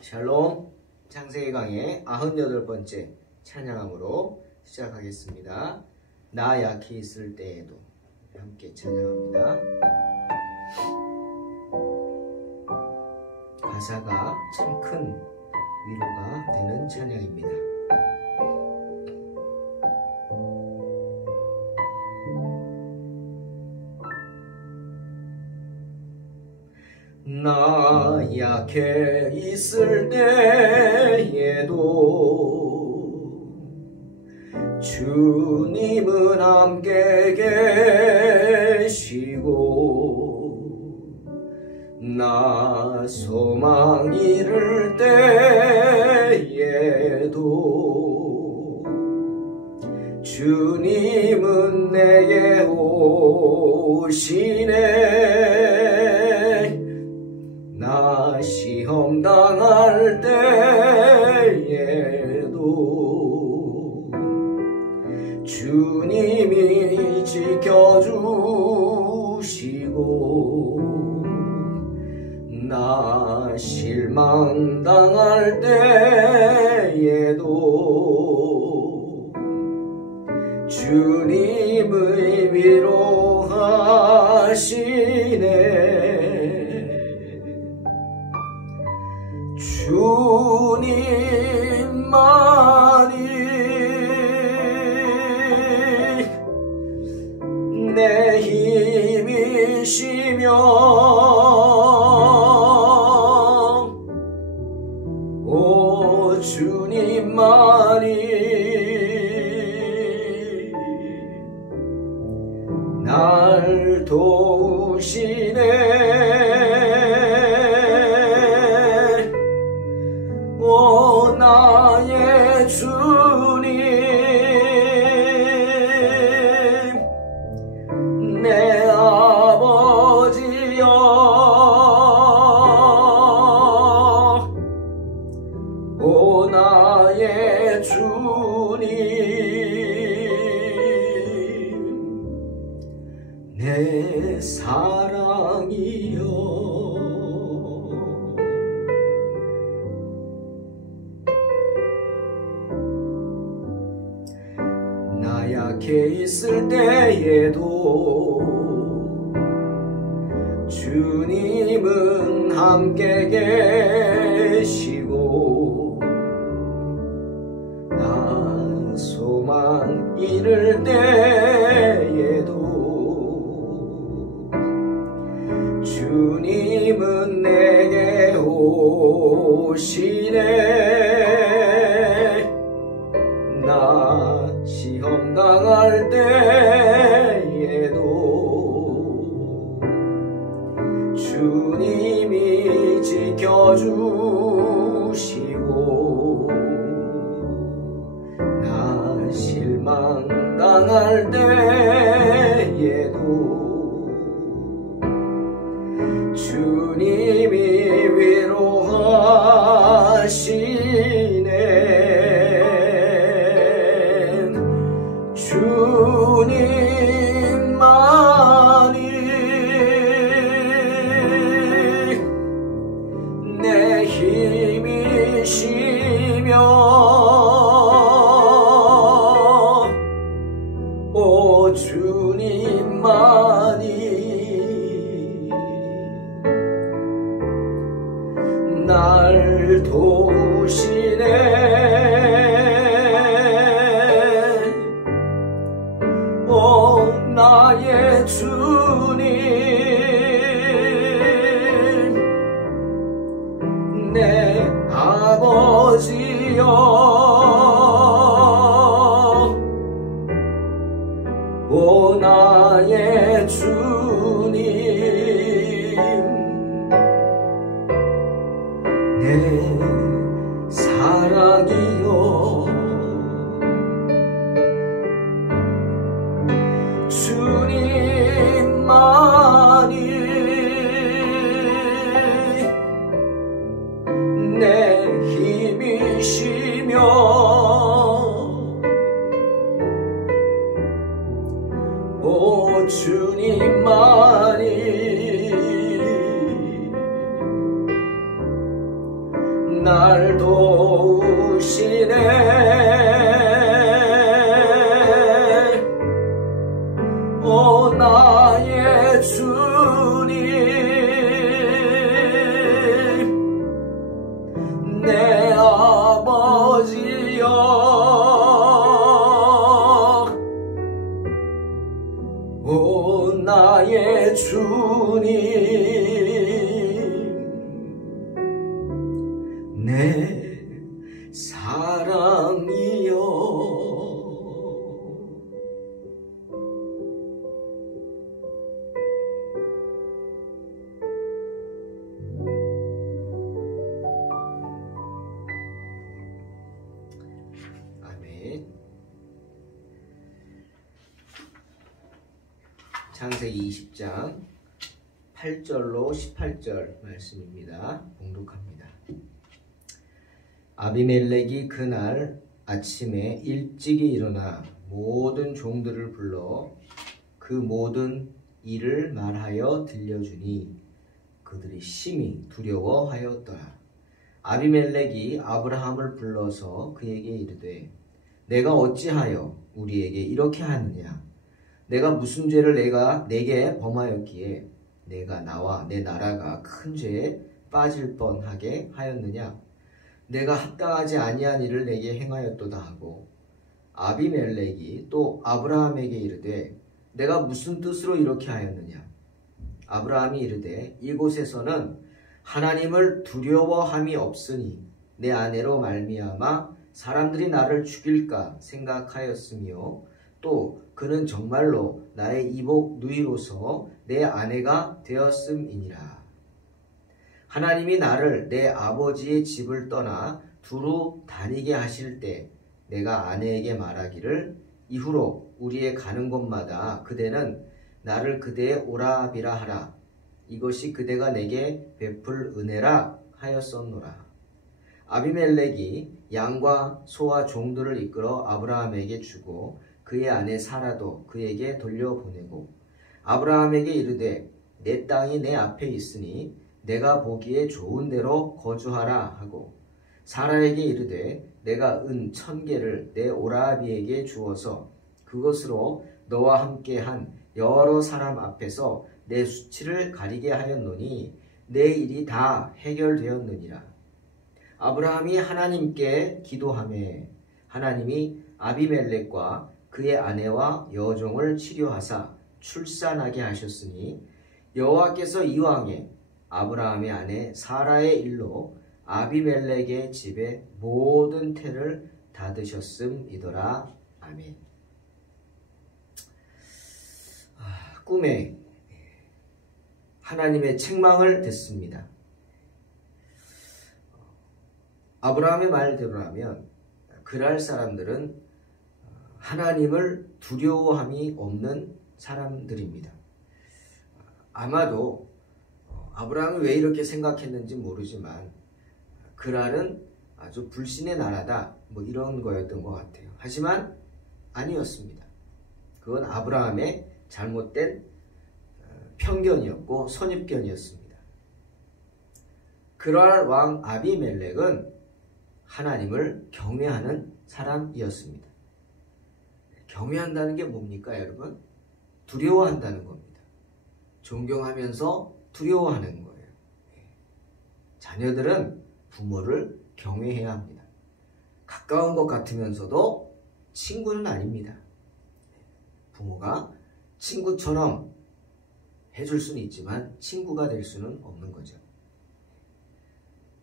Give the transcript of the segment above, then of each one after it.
샬롬, 창세기 강의 98번째 찬양함으로 시작하겠습니다. 나 약히 있을 때에도 함께 찬양합니다. 가사가 참 큰 위로가 되는 찬양입니다. 나 약해 있을 때에도 주님은 함께 계시고 나 소망 잃을 때에도 주님은 내게 오시네. 나 시험 당할 때에도 주님이 지켜주시고 나 실망 당할 때에도 주님의 위로하시네. 주님만이 내 힘이시며 오 주님만이 날 도우시네. 오 나의 주님 내 아버지여 오 나의 주님 내 사랑이여. 나 약해 있을 때에도 주님은 함께 계시고 나 소망 잃을 때에도 주님은 내게 오시네. 나 시험 당할 때에도 주님이 지켜주시고 나 실망 당할 때에도 주님이 위로하시네. 주님만이 내 힘이시며 오 주님만이 날 도우시네. 오 나의 주님 내 아버지여 오 나의 주님 내 사랑이여. 날 도우시네. 오 나의 주님, 내 아버지여, 오 나의 주님, 내 사랑이여. 아멘. 창세기 20장 8절로 18절 말씀입니다. 봉독합니다. 아비멜렉이 그날 아침에 일찍이 일어나 모든 종들을 불러 그 모든 일을 말하여 들려주니 그들이 심히 두려워하였더라. 아비멜렉이 아브라함을 불러서 그에게 이르되 내가 어찌하여 우리에게 이렇게 하느냐? 내가 무슨 죄를 내게 범하였기에 내가 나와 내 나라가 큰 죄에 빠질 뻔하게 하였느냐? 내가 합당하지 아니한 일을 내게 행하였도다 하고 아비멜렉이 또 아브라함에게 이르되 내가 무슨 뜻으로 이렇게 하였느냐? 아브라함이 이르되 이곳에서는 하나님을 두려워함이 없으니 내 아내로 말미암아 사람들이 나를 죽일까 생각하였으며 또 그는 정말로 나의 이복 누이로서 내 아내가 되었음이니라. 하나님이 나를 내 아버지의 집을 떠나 두루 다니게 하실 때 내가 아내에게 말하기를 이후로 우리의 가는 곳마다 그대는 나를 그대의 오라비라 하라. 이것이 그대가 내게 베풀 은혜라 하였었노라. 아비멜렉이 양과 소와 종들을 이끌어 아브라함에게 주고 그의 아내 사라도 그에게 돌려보내고 아브라함에게 이르되 내 땅이 내 앞에 있으니 내가 보기에 좋은 데로 거주하라 하고 사라에게 이르되 내가 은 1000개를 내 오라비에게 주어서 그것으로 너와 함께한 여러 사람 앞에서 내 수치를 가리게 하였노니 내 일이 다 해결되었느니라. 아브라함이 하나님께 기도하매 하나님이 아비멜렉과 그의 아내와 여종을 치료하사 출산하게 하셨으니 여호와께서 이왕에 아브라함의 아내 사라의 일로 아비멜렉의 집에 모든 태를 닫으셨음이더라. 아멘. 꿈에 하나님의 책망을 듣습니다. 아브라함의 말대로라면 그날 사람들은 하나님을 두려워함이 없는 사람들입니다. 아마도 아브라함이 왜 이렇게 생각했는지 모르지만 그날은 아주 불신의 나라다 뭐 이런 거였던 것 같아요. 하지만 아니었습니다. 그건 아브라함의 잘못된 편견이었고 선입견이었습니다. 그날 왕 아비멜렉은 하나님을 경외하는 사람이었습니다. 경외한다는 게 뭡니까, 여러분? 두려워한다는 겁니다. 존경하면서 두려워하는 거예요. 자녀들은 부모를 경외해야 합니다. 가까운 것 같으면서도 친구는 아닙니다. 부모가 친구처럼 해줄 수는 있지만 친구가 될 수는 없는 거죠.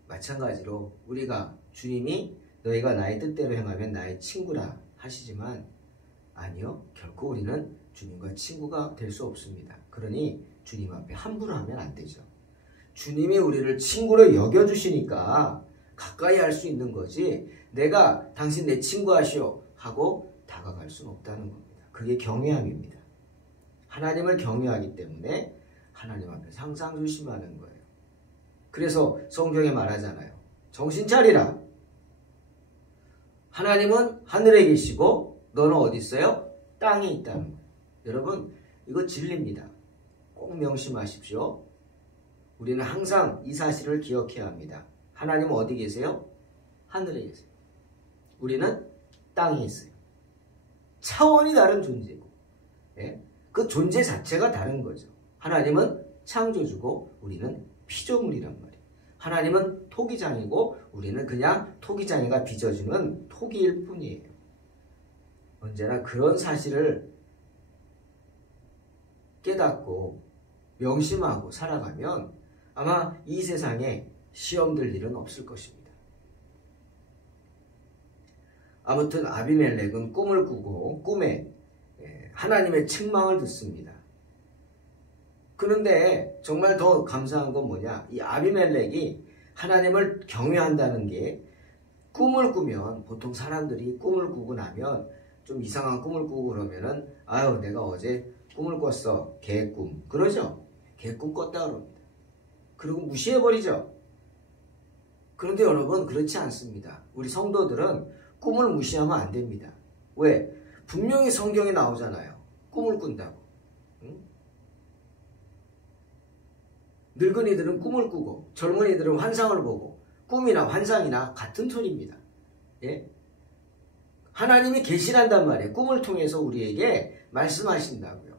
마찬가지로 우리가 주님이 너희가 나의 뜻대로 행하면 나의 친구라 하시지만 아니요, 결코 우리는 주님과 친구가 될 수 없습니다. 그러니 주님 앞에 함부로 하면 안 되죠. 주님이 우리를 친구로 여겨주시니까 가까이 할 수 있는 거지 내가 당신 내 친구 하시오 하고 다가갈 수는 없다는 겁니다. 그게 경외함입니다. 하나님을 경외하기 때문에 하나님 앞에서 항상 조심하는 거예요. 그래서 성경에 말하잖아요. 정신 차리라. 하나님은 하늘에 계시고 너는 어디 있어요? 땅에 있다는 거예요. 여러분, 이거 진리입니다. 꼭 명심하십시오. 우리는 항상 이 사실을 기억해야 합니다. 하나님은 어디 계세요? 하늘에 계세요. 우리는 땅에 있어요. 차원이 다른 존재고, 예? 그 존재 자체가 다른 거죠. 하나님은 창조주고 우리는 피조물이란 말이에요. 하나님은 토기장이고 우리는 그냥 토기장이가 빚어주는 토기일 뿐이에요. 언제나 그런 사실을 깨닫고 명심하고 살아가면 아마 이 세상에 시험될 일은 없을 것입니다. 아무튼 아비멜렉은 꿈을 꾸고 꿈에 하나님의 책망을 듣습니다. 그런데 정말 더 감사한 건 뭐냐? 이 아비멜렉이 하나님을 경외한다는 게 꿈을 꾸면 보통 사람들이 꿈을 꾸고 나면 좀 이상한 꿈을 꾸고 그러면은 아유 내가 어제 꿈을 꿨어. 개꿈. 그러죠? 개꿈 꿨다 그럽니다. 그리고 무시해버리죠. 그런데 여러분 그렇지 않습니다. 우리 성도들은 꿈을 무시하면 안 됩니다. 왜? 분명히 성경에 나오잖아요. 꿈을 꾼다고. 응? 늙은이들은 꿈을 꾸고 젊은이들은 환상을 보고 꿈이나 환상이나 같은 소리입니다. 예? 하나님이 계시란단 말이에요. 꿈을 통해서 우리에게 말씀하신다고요.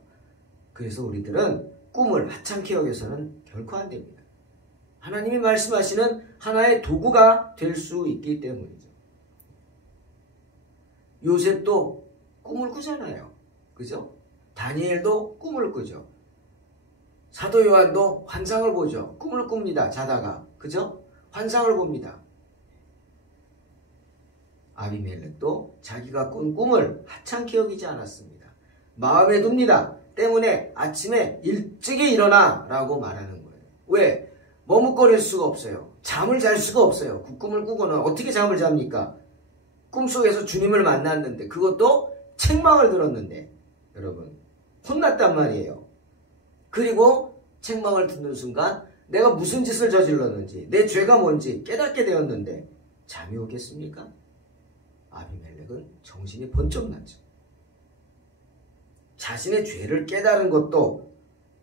그래서 우리들은 꿈을 하찮게 여겨서는 결코 안 됩니다. 하나님이 말씀하시는 하나의 도구가 될 수 있기 때문이죠. 요셉도 꿈을 꾸잖아요. 그죠? 다니엘도 꿈을 꾸죠. 사도 요한도 환상을 보죠. 꿈을 꿉니다. 자다가. 그죠? 환상을 봅니다. 아비멜렉도 자기가 꾼 꿈을 하찮게 여기지 않았습니다. 마음에 둡니다. 때문에 아침에 일찍이 일어나 라고 말하는 거예요. 왜? 머뭇거릴 수가 없어요. 잠을 잘 수가 없어요. 그 꿈을 꾸고는 어떻게 잠을 잡니까? 꿈속에서 주님을 만났는데 그것도 책망을 들었는데 여러분 혼났단 말이에요. 그리고 책망을 듣는 순간 내가 무슨 짓을 저질렀는지 내 죄가 뭔지 깨닫게 되었는데 잠이 오겠습니까? 아비멜렉은 정신이 번쩍 났죠. 자신의 죄를 깨달은 것도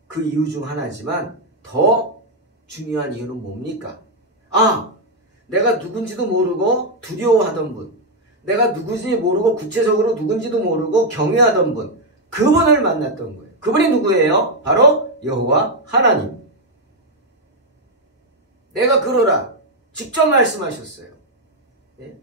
그 이유 중 하나지만 더 중요한 이유는 뭡니까? 아! 내가 누군지도 모르고 두려워하던 분, 내가 누군지 모르고 구체적으로 누군지도 모르고 경외하던 분, 그분을 만났던 거예요. 그분이 누구예요? 바로 여호와 하나님. 내가 그러라. 직접 말씀하셨어요. 네?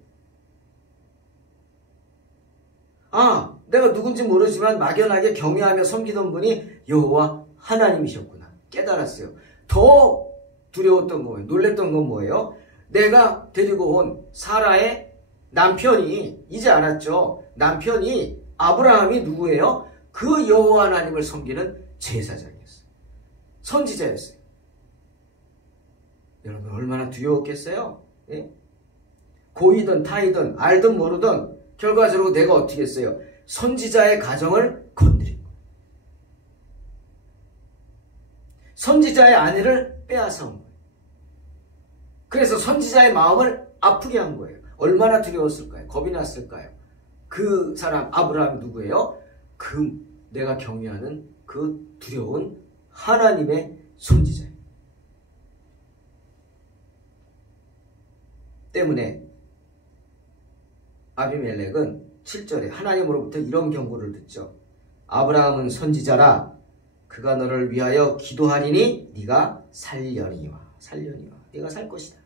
아, 내가 누군지 모르지만 막연하게 경외하며 섬기던 분이 여호와 하나님이셨구나. 깨달았어요. 더 두려웠던 거예요. 놀랬던 건 뭐예요? 내가 데리고 온 사라의 남편이 이제 알았죠. 남편이 아브라함이 누구예요? 그 여호와 하나님을 섬기는 제사장이었어요. 선지자였어요. 여러분 얼마나 두려웠겠어요? 예? 고이든 타이든 알든 모르든 결과적으로 내가 어떻게 했어요? 선지자의 가정을 건드린 거예요. 선지자의 아내를 빼앗아온 거예요. 그래서 선지자의 마음을 아프게 한 거예요. 얼마나 두려웠을까요? 겁이 났을까요? 그 사람 아브라함이 누구예요? 그 내가 경외하는 그 두려운 하나님의 선지자예요. 때문에 아비멜렉은 7절에 하나님으로부터 이런 경고를 듣죠. 아브라함은 선지자라. 그가 너를 위하여 기도하리니 네가 살려니와. 네가 살 것이다.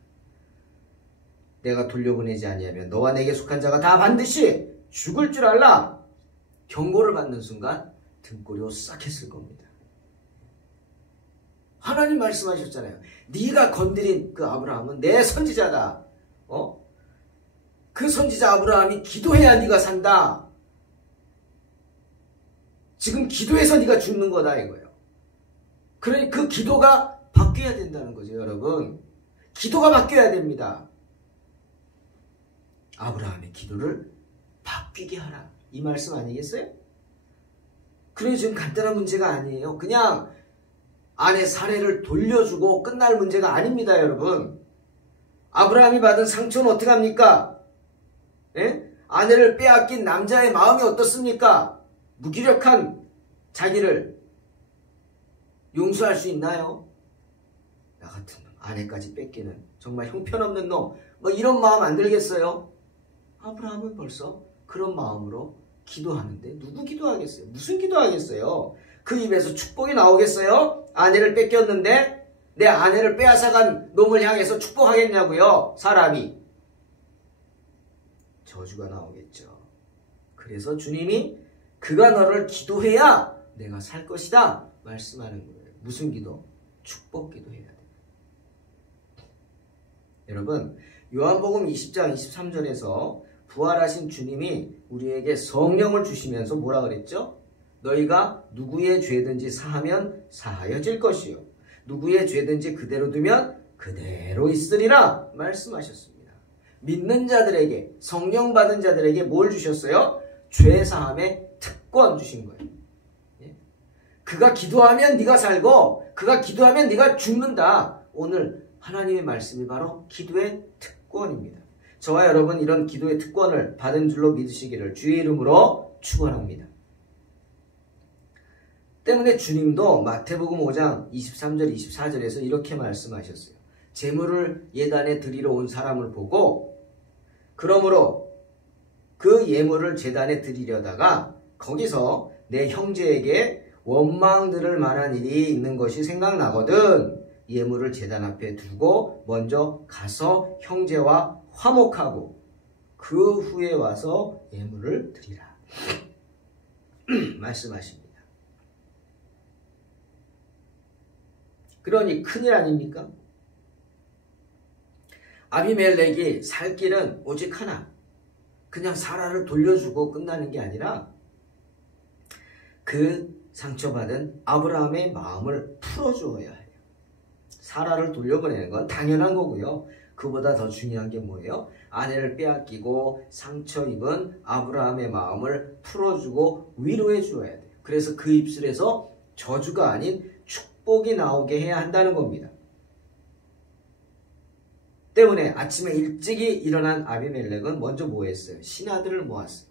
내가 돌려보내지 아니하면 너와 내게 속한 자가 다 반드시 죽을 줄 알라. 경고를 받는 순간 등골이 오싹했을 겁니다. 하나님 말씀하셨잖아요. 네가 건드린 그 아브라함은 내 선지자다. 그 선지자 아브라함이 기도해야 네가 산다. 지금 기도해서 네가 죽는 거다 이거예요. 그러니 그 기도가 바뀌어야 된다는 거죠, 여러분. 기도가 바뀌어야 됩니다. 아브라함의 기도를 바뀌게 하라. 이 말씀 아니겠어요? 그래 지금 간단한 문제가 아니에요. 그냥 아내 사례를 돌려주고 끝날 문제가 아닙니다, 여러분. 아브라함이 받은 상처는 어떻게 합니까? 예? 아내를 빼앗긴 남자의 마음이 어떻습니까? 무기력한 자기를 용서할 수 있나요? 나 같은 놈 아내까지 뺏기는 정말 형편없는 놈, 뭐 이런 마음 안 들겠어요? 아브라함은 벌써 그런 마음으로 기도하는데 누구 기도하겠어요? 무슨 기도하겠어요? 그 입에서 축복이 나오겠어요? 아내를 뺏겼는데 내 아내를 빼앗아간 놈을 향해서 축복하겠냐고요? 사람이. 저주가 나오겠죠. 그래서 주님이 그가 너를 기도해야 내가 살 것이다 말씀하는 거예요. 무슨 기도? 축복 기도해야 돼요. 여러분, 요한복음 20장 23절에서 부활하신 주님이 우리에게 성령을 주시면서 뭐라 그랬죠? 너희가 누구의 죄든지 사하면 사하여질 것이요 누구의 죄든지 그대로 두면 그대로 있으리라 말씀하셨습니다. 믿는 자들에게, 성령 받은 자들에게 뭘 주셨어요? 죄사함의 특권 주신 거예요. 그가 기도하면 네가 살고 그가 기도하면 네가 죽는다. 오늘 하나님의 말씀이 바로 기도의 특권입니다. 저와 여러분 이런 기도의 특권을 받은 줄로 믿으시기를 주의 이름으로 축원합니다. 때문에 주님도 마태복음 5장 23절 24절에서 이렇게 말씀하셨어요. 제물을 예단에 드리러 온 사람을 보고 그러므로 그 예물을 제단에 드리려다가 거기서 내 형제에게 원망 들을 만한 일이 있는 것이 생각나거든 예물을 제단 앞에 두고 먼저 가서 형제와 화목하고 그 후에 와서 예물을 드리라 말씀하십니다. 그러니 큰일 아닙니까? 아비멜렉이 살 길은 오직 하나, 그냥 사라를 돌려주고 끝나는 게 아니라 그 상처받은 아브라함의 마음을 풀어주어야 해요. 사라를 돌려보내는 건 당연한 거고요. 그보다 더 중요한 게 뭐예요? 아내를 빼앗기고 상처 입은 아브라함의 마음을 풀어주고 위로해 주어야 돼요. 그래서 그 입술에서 저주가 아닌 축복이 나오게 해야 한다는 겁니다. 때문에 아침에 일찍이 일어난 아비멜렉은 먼저 뭐 했어요? 신하들을 모았어요.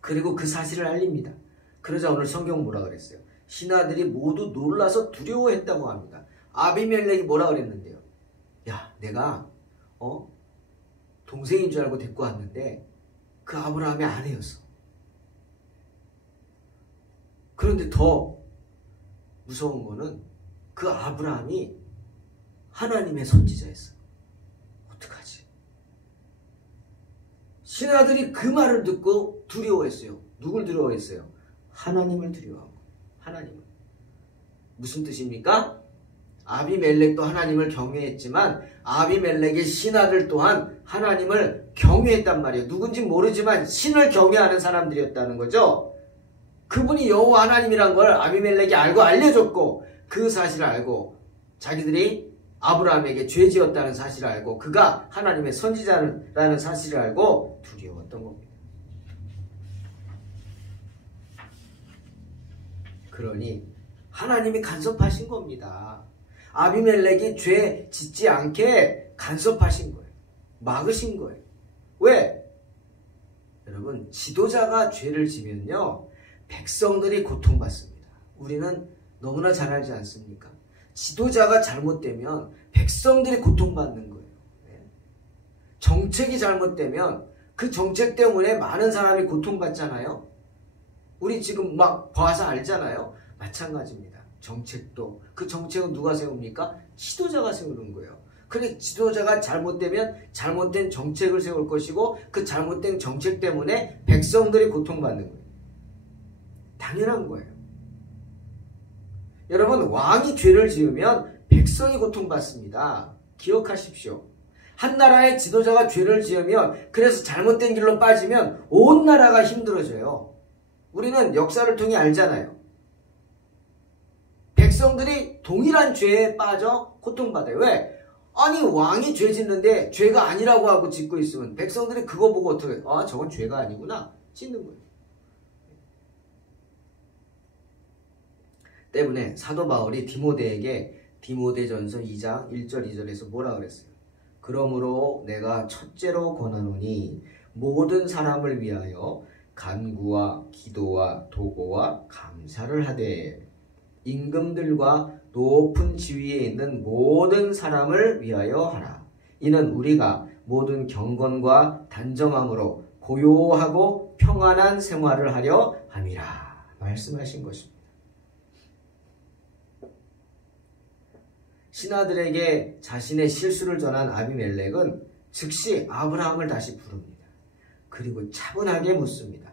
그리고 그 사실을 알립니다. 그러자 오늘 성경 뭐라 그랬어요? 신하들이 모두 놀라서 두려워했다고 합니다. 아비멜렉이 뭐라 그랬는데요? 야, 내가 동생인 줄 알고 데리고 왔는데 그 아브라함의 아내였어. 그런데 더 무서운 거는 그 아브라함이 하나님의 선지자였어. 어떡하지? 신하들이 그 말을 듣고 두려워했어요. 누굴 두려워했어요? 하나님을 두려워하고. 하나님을. 무슨 뜻입니까? 아비멜렉도 하나님을 경외했지만 아비멜렉의 신하들 또한 하나님을 경외했단 말이에요. 누군지 모르지만 신을 경외하는 사람들이었다는 거죠. 그분이 여호와 하나님이란 걸 아비멜렉이 알고 알려줬고 그 사실을 알고 자기들이 아브라함에게 죄지었다는 사실을 알고 그가 하나님의 선지자라는 사실을 알고 두려웠던 겁니다. 그러니 하나님이 간섭하신 겁니다. 아비멜렉이 죄 짓지 않게 간섭하신 거예요. 막으신 거예요. 왜? 여러분, 지도자가 죄를 지면요 백성들이 고통받습니다. 우리는 너무나 잘 알지 않습니까? 지도자가 잘못되면 백성들이 고통받는 거예요. 정책이 잘못되면 그 정책 때문에 많은 사람이 고통받잖아요. 우리 지금 막 봐서 알잖아요. 마찬가지입니다. 정책도 그 정책은 누가 세웁니까? 지도자가 세우는 거예요. 그래 지도자가 잘못되면 잘못된 정책을 세울 것이고 그 잘못된 정책 때문에 백성들이 고통받는 거예요. 당연한 거예요. 여러분, 왕이 죄를 지으면 백성이 고통받습니다. 기억하십시오. 한 나라의 지도자가 죄를 지으면 그래서 잘못된 길로 빠지면 온 나라가 힘들어져요. 우리는 역사를 통해 알잖아요. 백성들이 동일한 죄에 빠져 고통받아요. 왜? 아니 왕이 죄 짓는데 죄가 아니라고 하고 짓고 있으면 백성들이 그거 보고 어떻게 저건 죄가 아니구나 짓는 거예요. 때문에 사도 바울이 디모데에게 디모데전서 2장 1절 2절에서 뭐라 그랬어요? 그러므로 내가 첫째로 권하노니 모든 사람을 위하여 간구와 기도와 도고와 감사를 하되 임금들과 높은 지위에 있는 모든 사람을 위하여 하라. 이는 우리가 모든 경건과 단정함으로 고요하고 평안한 생활을 하려 함이라 말씀하신 것입니다. 신하들에게 자신의 실수를 전한 아비멜렉은 즉시 아브라함을 다시 부릅니다. 그리고 차분하게 묻습니다.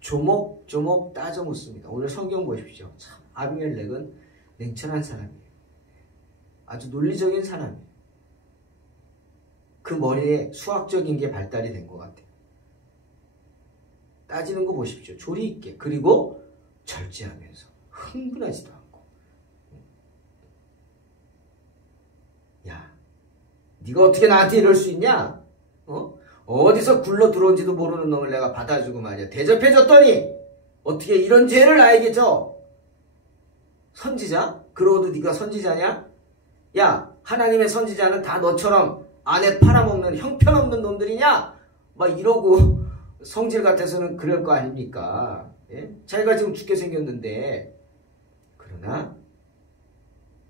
조목조목 따져 묻습니다. 오늘 성경 보십시오. 참 아비멜렉은 냉철한 사람이에요. 아주 논리적인 사람이에요. 그 머리에 수학적인 게 발달이 된 것 같아요. 따지는 거 보십시오. 조리 있게. 그리고 절제하면서 흥분하지도 않고. 야, 네가 어떻게 나한테 이럴 수 있냐? 어디서 굴러 들어온지도 모르는 놈을 내가 받아주고 말이야. 대접해줬더니 어떻게 이런 죄를 나에게 져? 선지자? 그러고도 네가 선지자냐? 야, 하나님의 선지자는 다 너처럼 아내 팔아먹는 형편없는 놈들이냐? 막 이러고 성질 같아서는 그럴 거 아닙니까? 예? 자기가 지금 죽게 생겼는데. 그러나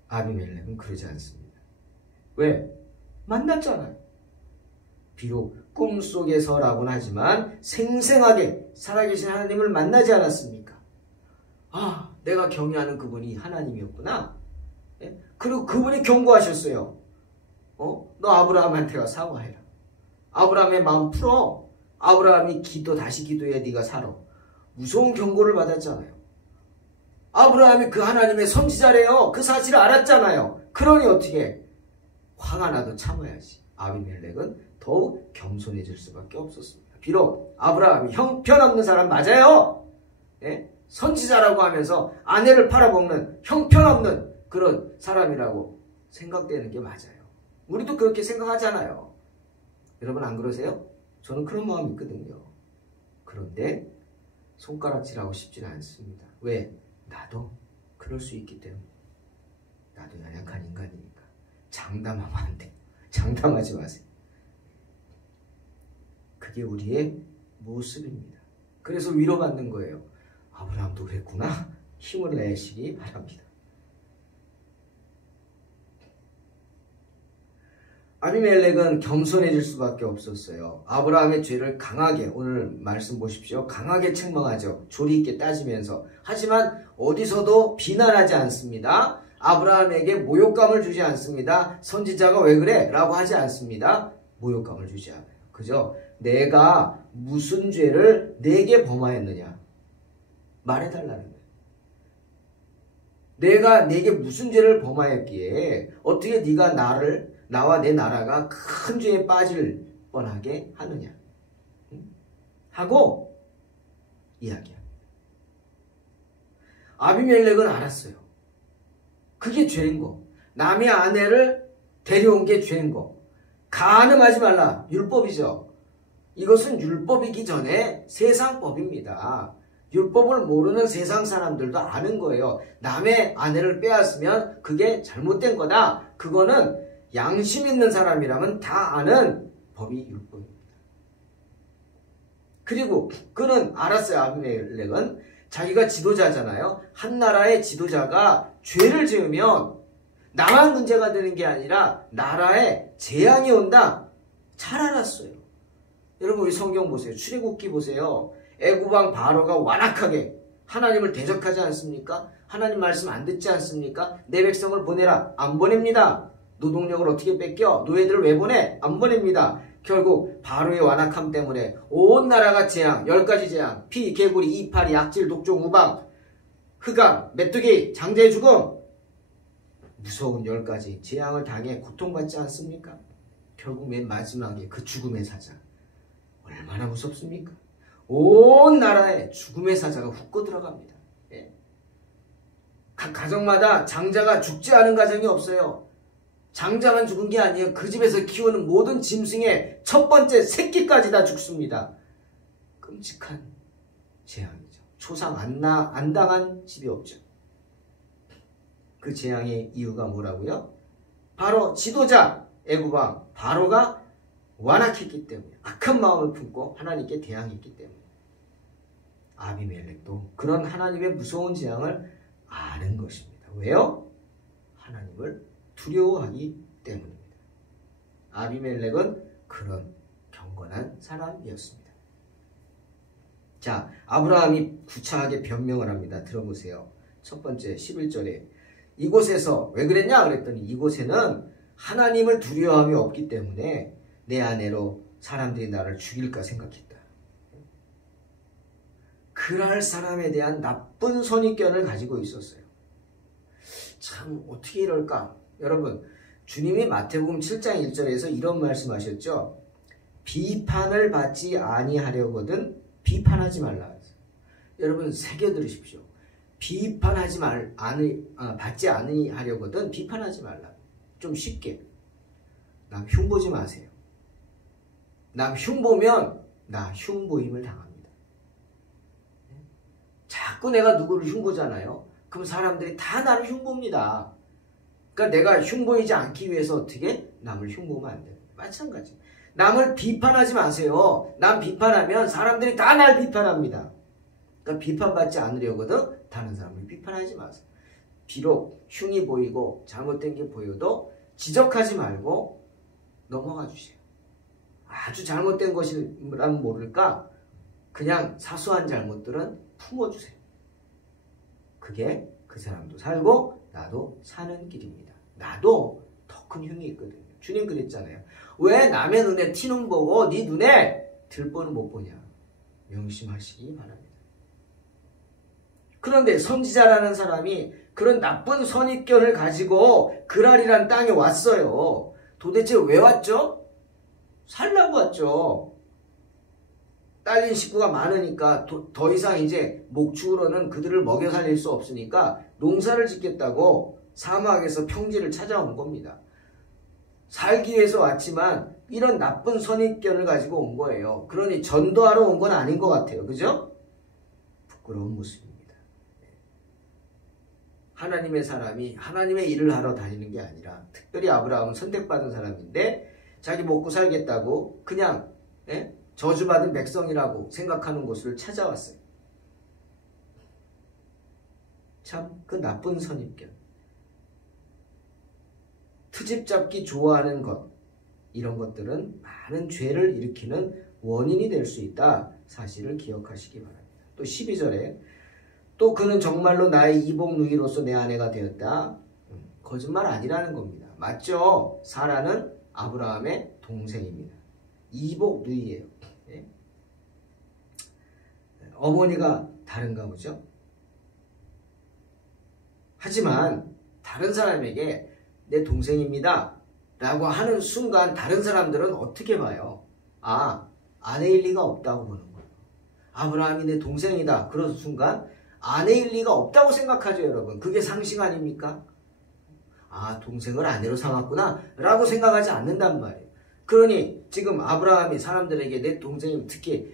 아비멜렉은 그러지 않습니다. 왜? 만났잖아요. 비록 꿈속에서라고는 하지만 생생하게 살아계신 하나님을 만나지 않았습니까? 아, 내가 경외하는 그분이 하나님이었구나. 예? 그리고 그분이 경고하셨어요. 너 아브라함한테 가 사과해라. 아브라함의 마음 풀어. 아브라함이 다시 기도해 네가 살아. 무서운 경고를 받았잖아요. 아브라함이 그 하나님의 선지자래요. 그 사실을 알았잖아요. 그러니 어떻게? 화가 나도 참아야지. 아비멜렉은 더욱 겸손해질 수밖에 없었습니다. 비록 아브라함이 형편없는 사람 맞아요. 예? 선지자라고 하면서 아내를 팔아먹는 형편없는 그런 사람이라고 생각되는 게 맞아요. 우리도 그렇게 생각하잖아요. 여러분 안 그러세요? 저는 그런 마음이 있거든요. 그런데 손가락질하고 싶지는 않습니다. 왜? 나도 그럴 수 있기 때문에. 나도 연약한 인간이니까. 장담하면 안 돼요. 장담하지 마세요. 그게 우리의 모습입니다. 그래서 위로받는 거예요. 아브라함도 그랬구나. 힘을 내시기 바랍니다. 아비멜렉은 겸손해질 수밖에 없었어요. 아브라함의 죄를 강하게, 오늘 말씀 보십시오. 강하게 책망하죠. 조리 있게 따지면서. 하지만 어디서도 비난하지 않습니다. 아브라함에게 모욕감을 주지 않습니다. 선지자가 왜 그래? 라고 하지 않습니다. 모욕감을 주지 않아요. 그죠? 내가 무슨 죄를 내게 범하였느냐? 말해달라는 거예요. 내가 내게 무슨 죄를 범하였기에 어떻게 네가 나와 내 나라가 큰 죄에 빠질 뻔하게 하느냐? 하고 이야기합니다. 아비멜렉은 알았어요. 그게 죄인 거. 남의 아내를 데려온 게 죄인 거. 간음하지 말라. 율법이죠. 이것은 율법이기 전에 세상법입니다. 율법을 모르는 세상 사람들도 아는 거예요. 남의 아내를 빼앗으면 그게 잘못된 거다. 그거는 양심 있는 사람이라면 다 아는 법이 율법입니다. 그리고 그는 알았어요. 아비멜렉은 자기가 지도자잖아요. 한 나라의 지도자가 죄를 지으면 나만 문제가 되는 게 아니라 나라에 재앙이 온다. 잘 알았어요. 여러분 우리 성경 보세요. 출애굽기 보세요. 애굽왕 바로가 완악하게 하나님을 대적하지 않습니까? 하나님 말씀 안 듣지 않습니까? 내 백성을 보내라. 안 보냅니다. 노동력을 어떻게 뺏겨? 노예들을 왜 보내? 안 보냅니다. 결국 바로의 완악함 때문에 온 나라가 재앙, 10가지 재앙, 피, 개구리, 이파리, 약질, 독종, 우방, 흑암, 메뚜기, 장자의 죽음, 무서운 10가지 재앙을 당해 고통받지 않습니까? 결국 맨 마지막에 그 죽음의 사자, 얼마나 무섭습니까? 온 나라에 죽음의 사자가 훅 들어갑니다. 예. 각 가정마다 장자가 죽지 않은 가정이 없어요. 장자만 죽은 게 아니에요. 그 집에서 키우는 모든 짐승의 첫 번째 새끼까지 다 죽습니다. 끔찍한 재앙이죠. 초상 안 당한 집이 없죠. 그 재앙의 이유가 뭐라고요? 바로 지도자 애굽왕 바로가 완악했기 때문에, 악한 마음을 품고 하나님께 대항했기 때문에. 아비멜렉도 그런 하나님의 무서운 재앙을 아는 것입니다. 왜요? 하나님을 두려워하기 때문입니다. 아비멜렉은 그런 경건한 사람이었습니다. 자, 아브라함이 구차하게 변명을 합니다. 들어보세요. 첫 번째 11절에 이곳에서 왜 그랬냐 그랬더니 이곳에는 하나님을 두려워함이 없기 때문에 내 아내로 사람들이 나를 죽일까 생각했다. 그럴 사람에 대한 나쁜 선입견을 가지고 있었어요. 참 어떻게 이럴까? 여러분, 주님이 마태복음 7장 1절에서 이런 말씀하셨죠. 비판을 받지 아니하려거든 비판하지 말라. 여러분 새겨 들으십시오. 비판하지 받지 아니하려거든 비판하지 말라. 좀 쉽게. 남 흉보지 마세요. 남 흉보면 나 흉보임을 당합니다. 자꾸 내가 누구를 흉보잖아요. 그럼 사람들이 다 나를 흉봅니다. 그러니까 내가 흉보이지 않기 위해서 어떻게 남을 흉보면 안 돼요. 마찬가지. 남을 비판하지 마세요. 남 비판하면 사람들이 다 날 비판합니다. 그러니까 비판받지 않으려거든 다른 사람을 비판하지 마세요. 비록 흉이 보이고 잘못된 게 보여도 지적하지 말고 넘어가 주세요. 아주 잘못된 것이라면 모를까 그냥 사소한 잘못들은 품어주세요. 그게 그 사람도 살고 나도 사는 길입니다. 나도 더 큰 흉이 있거든요. 주님 그랬잖아요. 왜 남의 눈에 티는 보고 네 눈에 들보는 못 보냐. 명심하시기 바랍니다. 그런데 선지자라는 사람이 그런 나쁜 선입견을 가지고 그랄이란 땅에 왔어요. 도대체 왜 왔죠? 살라고 왔죠. 딸린 식구가 많으니까 더 이상 이제 목축으로는 그들을 먹여 살릴 수 없으니까 농사를 짓겠다고 사막에서 평지를 찾아온 겁니다. 살기 위해서 왔지만 이런 나쁜 선입견을 가지고 온 거예요. 그러니 전도하러 온 건 아닌 것 같아요. 그죠? 부끄러운 모습입니다. 하나님의 사람이 하나님의 일을 하러 다니는 게 아니라 특별히 아브라함은 선택받은 사람인데 자기 먹고 살겠다고 그냥 저주받은 백성이라고 생각하는 곳을 찾아왔어요. 참 그 나쁜 선입견. 트집 잡기 좋아하는 것, 이런 것들은 많은 죄를 일으키는 원인이 될 수 있다. 사실을 기억하시기 바랍니다. 또 12절에 또 그는 정말로 나의 이복 누이로서 내 아내가 되었다. 거짓말 아니라는 겁니다. 맞죠? 사라는 아브라함의 동생입니다. 이복 누이예요. 네? 어머니가 다른가 보죠? 하지만 다른 사람에게 내 동생입니다 라고 하는 순간 다른 사람들은 어떻게 봐요? 아, 아내일 리가 없다고 보는 거예요. 아브라함이 내 동생이다. 그런 순간 아내일 리가 없다고 생각하죠, 여러분. 그게 상식 아닙니까? 아, 동생을 아내로 삼았구나 라고 생각하지 않는단 말이에요. 그러니 지금 아브라함이 사람들에게 내 동생임, 특히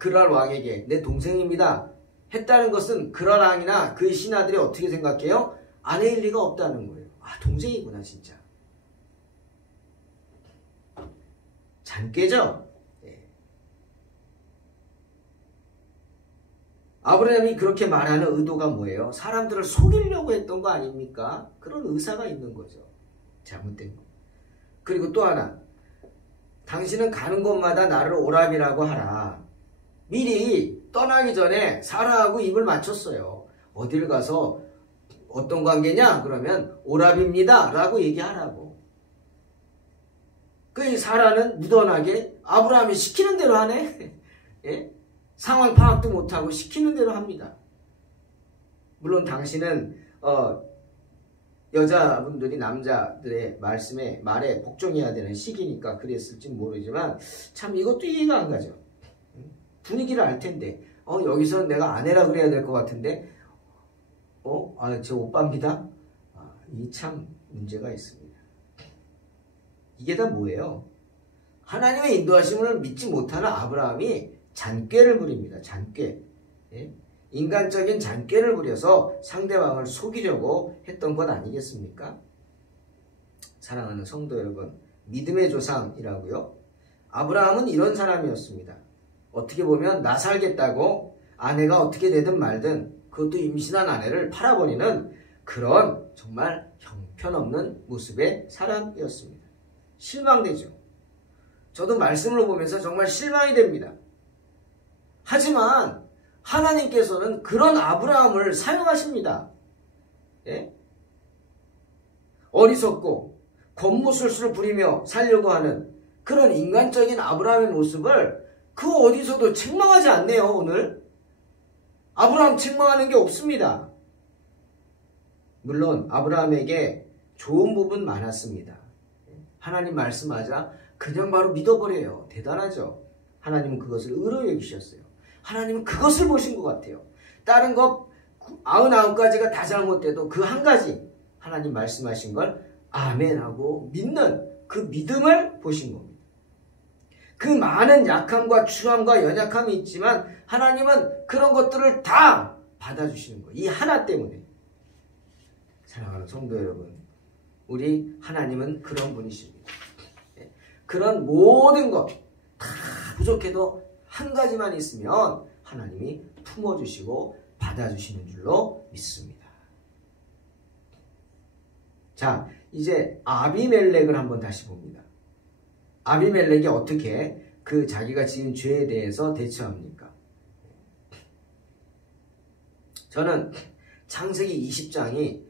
그랄 왕에게 내 동생입니다 했다는 것은 그랄 왕이나 그의 신하들이 어떻게 생각해요? 아내일 리가 없다는 거예요. 아, 동생이구나 진짜. 잔꾀죠? 네. 아브라함이 그렇게 말하는 의도가 뭐예요? 사람들을 속이려고 했던 거 아닙니까? 그런 의사가 있는 거죠. 잘못된 거. 그리고 또 하나, 당신은 가는 곳마다 나를 오랍이라고 하라. 미리 떠나기 전에 사라하고 입을 맞췄어요. 어딜 가서 어떤 관계냐? 그러면 오랍입니다 라고 얘기하라고. 그 사라는 무던하게 아브라함이 시키는 대로 하네. 예? 상황 파악도 못하고 시키는 대로 합니다. 물론 당신은 여자분들이 남자들의 말에 복종해야 되는 시기니까 그랬을지 모르지만 참 이것도 이해가 안 가죠. 분위기를 알 텐데 여기서는 내가 아내라 그래야 될 것 같은데 저 오빠입니다. 이 참 문제가 있습니다. 이게 다 뭐예요? 하나님의 인도하심을 믿지 못하는 아브라함이 잔꾀를 부립니다. 잔꾀. 예? 인간적인 잔꾀를 부려서 상대방을 속이려고 했던 것 아니겠습니까? 사랑하는 성도 여러분, 믿음의 조상이라고요? 아브라함은 이런 사람이었습니다. 어떻게 보면 나 살겠다고 아내가 어떻게 되든 말든 그것도 임신한 아내를 팔아버리는 그런 정말 편없는 모습의 사람이었습니다. 실망되죠. 저도 말씀을 보면서 정말 실망이 됩니다. 하지만 하나님께서는 그런 아브라함을 사용하십니다. 예? 어리석고 겉모술수를 부리며 살려고 하는 그런 인간적인 아브라함의 모습을 그 어디서도 책망하지 않네요. 오늘 아브라함 책망하는 게 없습니다. 물론 아브라함에게 좋은 부분 많았습니다. 하나님 말씀하자 그냥 바로 믿어버려요. 대단하죠. 하나님은 그것을 의로 여기셨어요. 하나님은 그것을 보신 것 같아요. 다른 것 99가지가 다 잘못돼도 그 한 가지 하나님 말씀하신 걸 아멘하고 믿는 그 믿음을 보신 겁니다. 그 많은 약함과 추함과 연약함이 있지만 하나님은 그런 것들을 다 받아주시는 거예요. 이 하나 때문에. 사랑하는 성도 여러분, 우리 하나님은 그런 분이십니다. 그런 모든 것 다 부족해도 한 가지만 있으면 하나님이 품어주시고 받아주시는 줄로 믿습니다. 자, 이제 아비멜렉을 한번 다시 봅니다. 아비멜렉이 어떻게 그 자기가 지은 죄에 대해서 대처합니까? 저는 창세기 20장이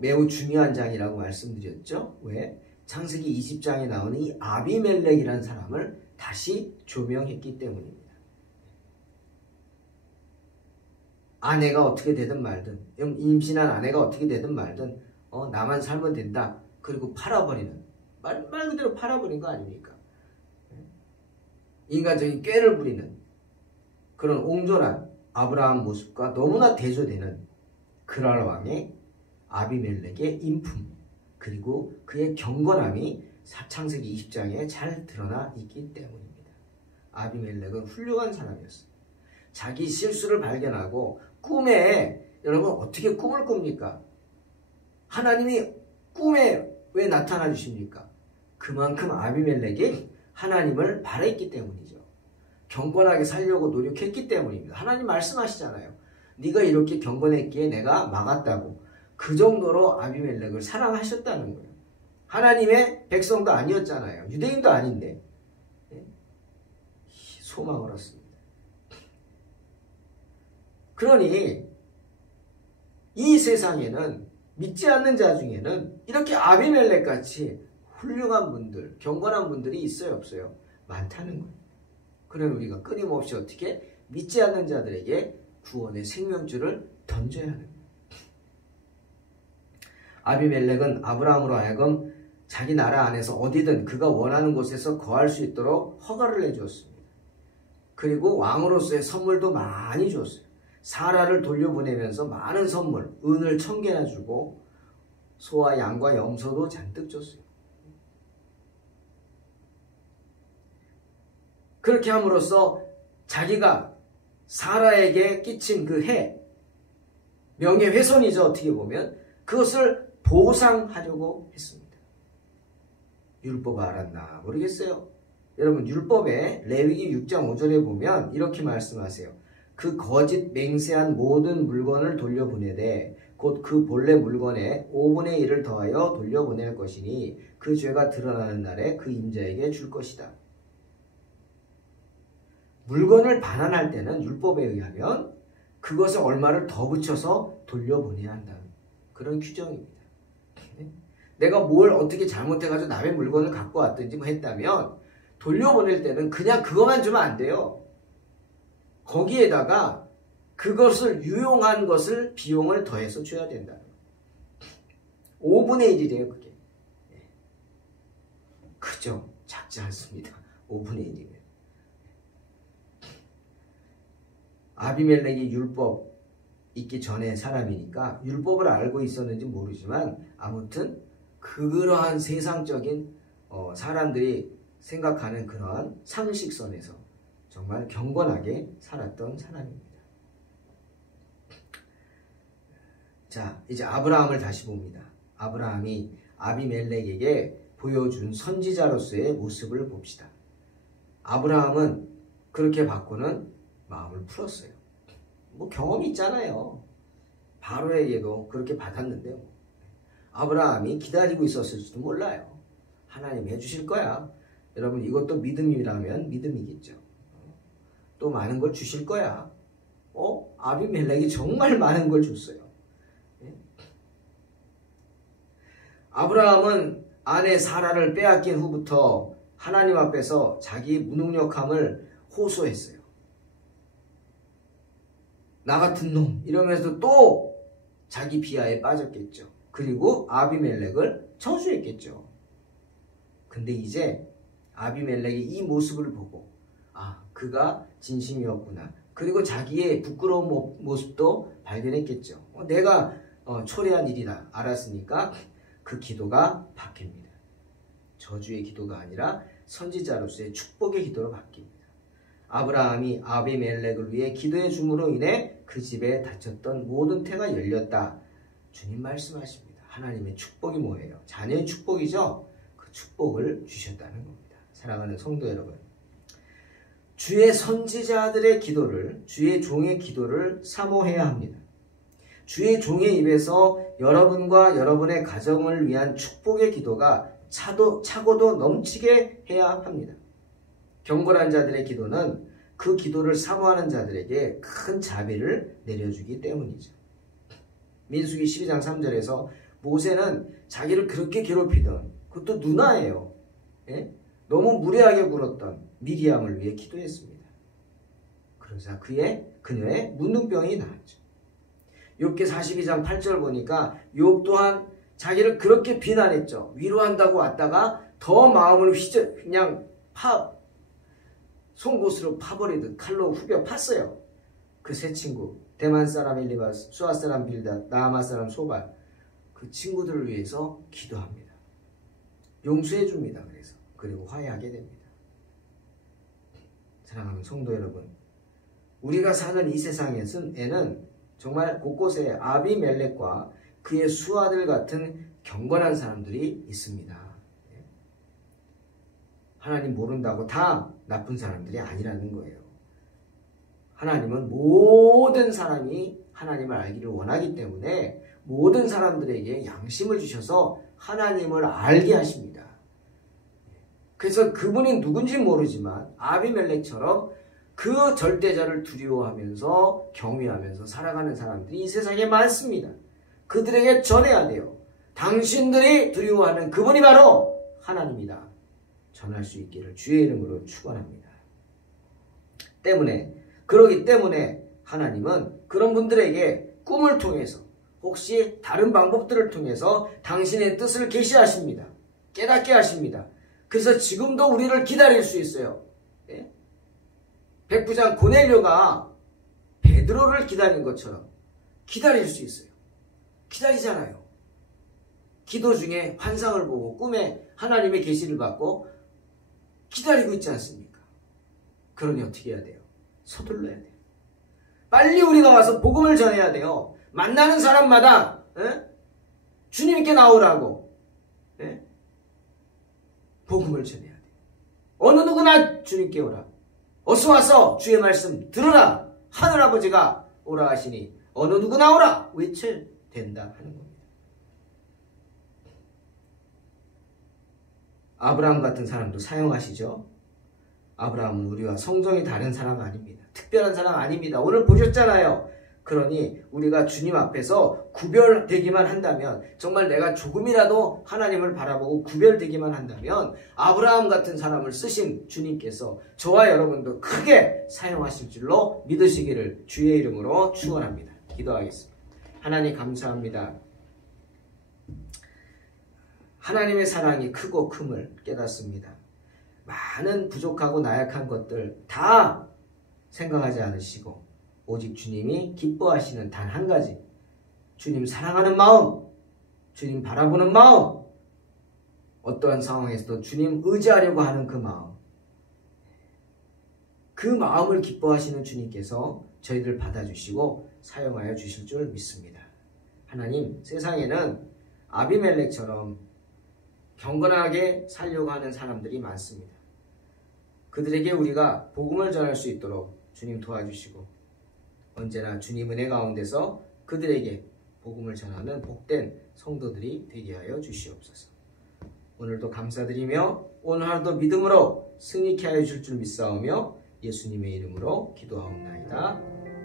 매우 중요한 장이라고 말씀드렸죠. 왜? 창세기 20장에 나오는 이 아비멜렉이라는 사람을 다시 조명했기 때문입니다. 아내가 어떻게 되든 말든, 임신한 아내가 어떻게 되든 말든 나만 살면 된다. 그리고 팔아버리는, 말 그대로 팔아버린 거 아닙니까? 인간적인 꾀를 부리는 그런 옹졸한 아브라함 모습과 너무나 대조되는 그랄 왕의 아비멜렉의 인품, 그리고 그의 경건함이 창세기 20장에 잘 드러나 있기 때문입니다. 아비멜렉은 훌륭한 사람이었어요. 자기 실수를 발견하고 꿈에, 여러분 어떻게 꿈을 꿉니까? 하나님이 꿈에 왜 나타나 주십니까? 그만큼 아비멜렉이 하나님을 바랬기 때문이죠. 경건하게 살려고 노력했기 때문입니다. 하나님 말씀하시잖아요. 네가 이렇게 경건했기에 내가 막았다고. 그 정도로 아비멜렉을 사랑하셨다는 거예요. 하나님의 백성도 아니었잖아요. 유대인도 아닌데 소망을 얻습니다. 그러니 이 세상에는 믿지 않는 자 중에는 이렇게 아비멜렉 같이 훌륭한 분들, 경건한 분들이 있어요, 없어요? 많다는 거예요. 그러니 우리가 끊임없이 어떻게 믿지 않는 자들에게 구원의 생명줄을 던져야 하는 거예요. 아비멜렉은 아브라함으로 하여금 자기 나라 안에서 어디든 그가 원하는 곳에서 거할 수 있도록 허가를 내주었습니다. 그리고 왕으로서의 선물도 많이 주었어요. 사라를 돌려보내면서 많은 선물, 은을 1000개나 주고 소와 양과 염소도 잔뜩 줬어요. 그렇게 함으로써 자기가 사라에게 끼친 그 명예훼손이죠. 어떻게 보면 그것을 보상하려고 했습니다. 율법 알았나 모르겠어요. 여러분 율법에 레위기 6장 5절에 보면 이렇게 말씀하세요. 그 거짓 맹세한 모든 물건을 돌려보내되 곧 그 본래 물건의 5분의 1을 더하여 돌려보낼 것이니 그 죄가 드러나는 날에 그 임자에게 줄 것이다. 물건을 반환할 때는 율법에 의하면 그것에 얼마를 더 붙여서 돌려보내야 한다는 그런 규정입니다. 내가 뭘 어떻게 잘못해가지고 남의 물건을 갖고 왔든지 뭐 했다면 돌려보낼 때는 그냥 그것만 주면 안 돼요. 거기에다가 그것을 유용한 것을 비용을 더해서 줘야 된다. 5분의 1이래요 그게. 크죠? 작지 않습니다. 5분의 1이면. 아비멜렉이 율법 있기 전에 사람이니까 율법을 알고 있었는지 모르지만 아무튼 그러한 세상적인 사람들이 생각하는 그러한 상식선에서 정말 경건하게 살았던 사람입니다. 자, 이제 아브라함을 다시 봅니다. 아브라함이 아비멜렉에게 보여준 선지자로서의 모습을 봅시다. 아브라함은 그렇게 받고는 마음을 풀었어요. 뭐 경험이 있잖아요. 바로에게도 그렇게 받았는데요. 아브라함이 기다리고 있었을지도 몰라요. 하나님 해주실 거야. 여러분 이것도 믿음이라면 믿음이겠죠. 또 많은 걸 주실 거야. 아비멜렉이 정말 많은 걸 줬어요. 아브라함은 아내 사라를 빼앗긴 후부터 하나님 앞에서 자기 무능력함을 호소했어요. 나 같은 놈 이러면서 또 자기 비하에 빠졌겠죠. 그리고 아비멜렉을 저주했겠죠. 근데 이제 아비멜렉이 이 모습을 보고 그가 진심이었구나. 그리고 자기의 부끄러운 모습도 발견했겠죠. 내가 초래한 일이다 알았으니까 그 기도가 바뀝니다. 저주의 기도가 아니라 선지자로서의 축복의 기도로 바뀝니다. 아브라함이 아비멜렉을 위해 기도해 줌으로 인해 그 집에 닫혔던 모든 태가 열렸다. 주님 말씀하십니다. 하나님의 축복이 뭐예요? 자녀의 축복이죠. 그 축복을 주셨다는 겁니다. 사랑하는 성도 여러분, 주의 선지자들의 기도를, 주의 종의 기도를 사모해야 합니다. 주의 종의 입에서 여러분과 여러분의 가정을 위한 축복의 기도가 차고도 넘치게 해야 합니다. 경건한 자들의 기도는 그 기도를 사모하는 자들에게 큰 자비를 내려주기 때문이죠. 민수기 12장 3절에서 모세는 자기를 그렇게 괴롭히던 그것도 누나예요. 너무 무례하게 굴었던 미리암을 위해 기도했습니다. 그러자 그녀의 문둥병이 나았죠. 욥기 42장 8절 보니까 욥 또한 자기를 그렇게 비난했죠. 위로한다고 왔다가 더 마음을 그냥 송곳으로 파버리듯 칼로 후벼 팠어요. 그 세 친구, 대만 사람 엘리바스, 수아 사람 빌닷, 나아마 사람 소발, 그 친구들을 위해서 기도합니다. 용서해 줍니다. 그리고 화해하게 됩니다. 사랑하는 성도 여러분, 우리가 사는 이 세상에는 정말 곳곳에 아비멜렉과 그의 수아들 같은 경건한 사람들이 있습니다. 하나님 모른다고 다 나쁜 사람들이 아니라는 거예요. 하나님은 모든 사람이 하나님을 알기를 원하기 때문에 모든 사람들에게 양심을 주셔서 하나님을 알게 하십니다. 그래서 그분이 누군지 모르지만 아비멜렉처럼 그 절대자를 두려워하면서 경외하면서 살아가는 사람들이 이 세상에 많습니다. 그들에게 전해야 돼요. 당신들이 두려워하는 그분이 바로 하나님이다. 전할 수 있기를 주의 이름으로 축원합니다. 그러기 때문에 하나님은 그런 분들에게 꿈을 통해서 혹시 다른 방법들을 통해서 당신의 뜻을 계시하십니다. 깨닫게 하십니다. 그래서 지금도 우리를 기다릴 수 있어요. 백부장 고넬료가 베드로를 기다린 것처럼 기다릴 수 있어요. 기다리잖아요. 기도 중에 환상을 보고 꿈에 하나님의 계시를 받고 기다리고 있지 않습니까? 그러니 어떻게 해야 돼요? 서둘러야 돼요. 빨리 우리가 와서 복음을 전해야 돼요. 만나는 사람마다 주님께 나오라고 복음을 전해야 돼요. 어느 누구나 주님께 오라. 어서 와서 주의 말씀 들으라. 하늘아버지가 오라 하시니 어느 누구나 오라 외쳐야 된다 하는 겁니다. 아브라함 같은 사람도 사용하시죠. 아브라함은 우리와 성정이 다른 사람 아닙니다. 특별한 사람 아닙니다. 오늘 보셨잖아요. 그러니 우리가 주님 앞에서 구별되기만 한다면, 정말 내가 조금이라도 하나님을 바라보고 구별되기만 한다면 아브라함 같은 사람을 쓰신 주님께서 저와 여러분도 크게 사용하실 줄로 믿으시기를 주의 이름으로 축원합니다. 기도하겠습니다. 하나님 감사합니다. 하나님의 사랑이 크고 큼을 깨닫습니다. 많은 부족하고 나약한 것들 다 생각하지 않으시고 오직 주님이 기뻐하시는 단 한 가지, 주님 사랑하는 마음, 주님 바라보는 마음, 어떠한 상황에서도 주님 의지하려고 하는 그 마음, 그 마음을 기뻐하시는 주님께서 저희들 받아주시고 사용하여 주실 줄 믿습니다. 하나님, 세상에는 아비멜렉처럼 경건하게 살려고 하는 사람들이 많습니다. 그들에게 우리가 복음을 전할 수 있도록 주님 도와주시고 언제나 주님 은혜 가운데서 그들에게 복음을 전하는 복된 성도들이 되게 하여 주시옵소서. 오늘도 감사드리며 오늘 하루도 믿음으로 승리케 하여 줄 줄 믿사오며 예수님의 이름으로 기도하옵나이다.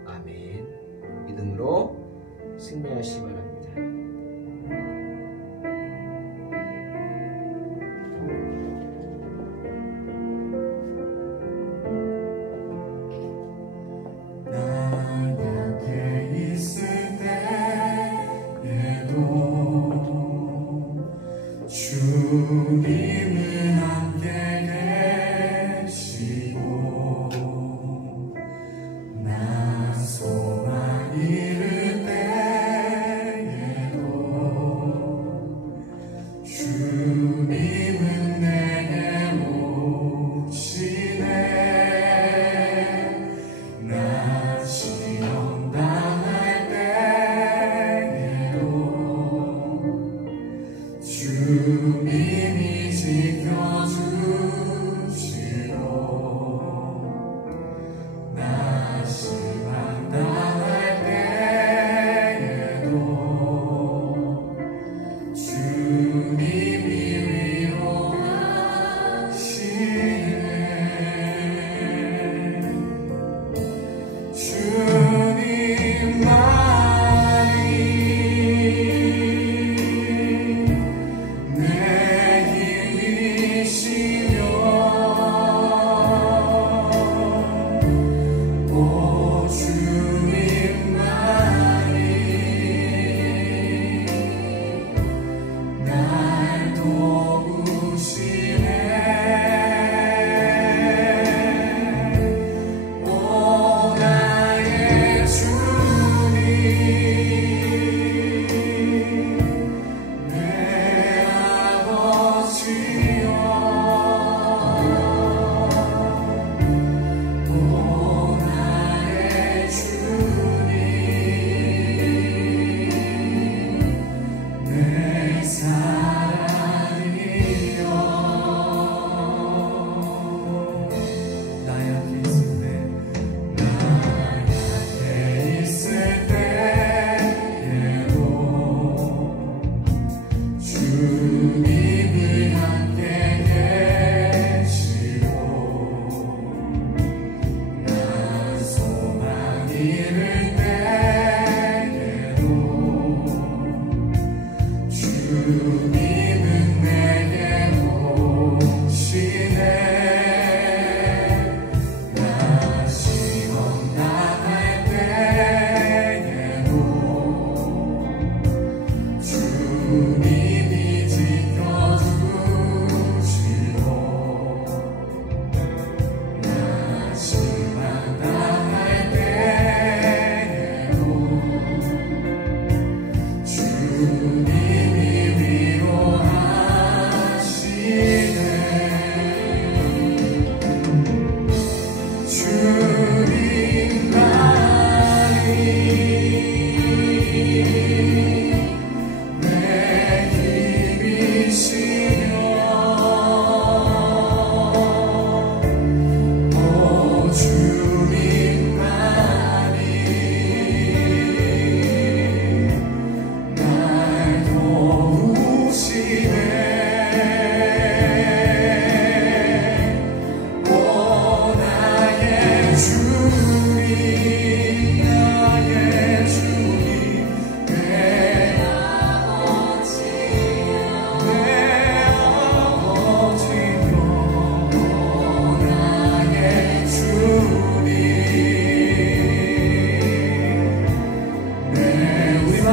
아멘. 믿음으로 승리하시기 바랍니다. 주님은 함께 계시고 나 소망 잃을 때에도 주님은 내게 오시네. 나 시험 당할 때에도 주님이 지켜주시고 나 실망 당할 때에도 주님이 위로하시네.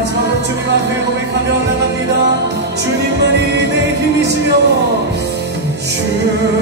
주님만이 주님 앞에 고백하며 나갑니다. 주님만이 내 힘이시여 주